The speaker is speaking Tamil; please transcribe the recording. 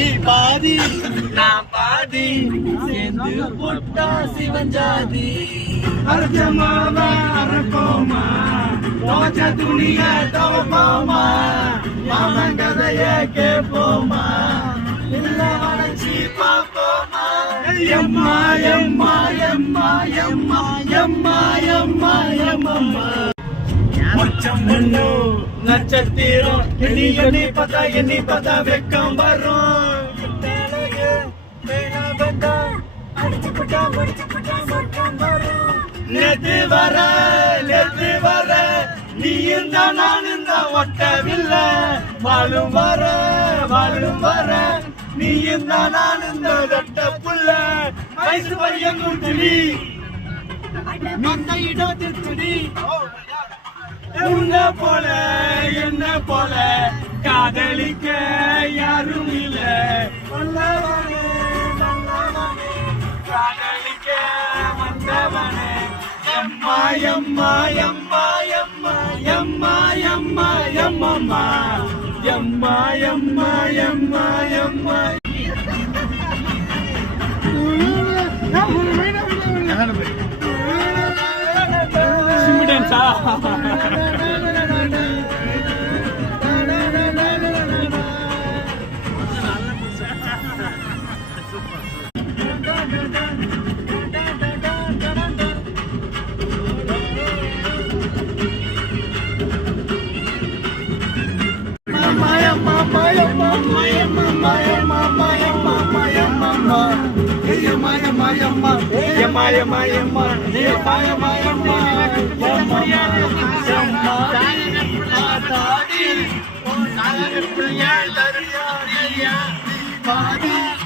நீ பாதி நான் பாதி சேர்ந்து போட்டா சிவஞ்சாதி அர்ஜமாவா அரக்கோமா தோச்ச துணிய தவப்போமா மாமன் கதைய கேட்போமா இல்ல வளைச்சி பார்ப்போமா எம்மா எம்மா எம்மா எம்மா எம்மா எம்மா எம்மம்மா மச்சம் பொண்ணு நட்சத்திரம் எண்ணி பார்த்தா வெக்கம் வரும் நேத்து வர நீ இருந்தா நான் இருந்தா ஒட்டவில்லை வாழும் வர நீ இருந்தா நான் இந்த ஒட்ட புள்ள வயசு பையன் குட்டி இடம் திருச்சுடி உன்ன போல என்ன போல காதலிக்க யாரும் இல்ல காதலிக்க வந்தவனே எம்மா எம்மா எம்மா எம்மா எம்மா எம்மா எம்மம்மா எம்மா எம்மா எம்மா எம்மா Bye.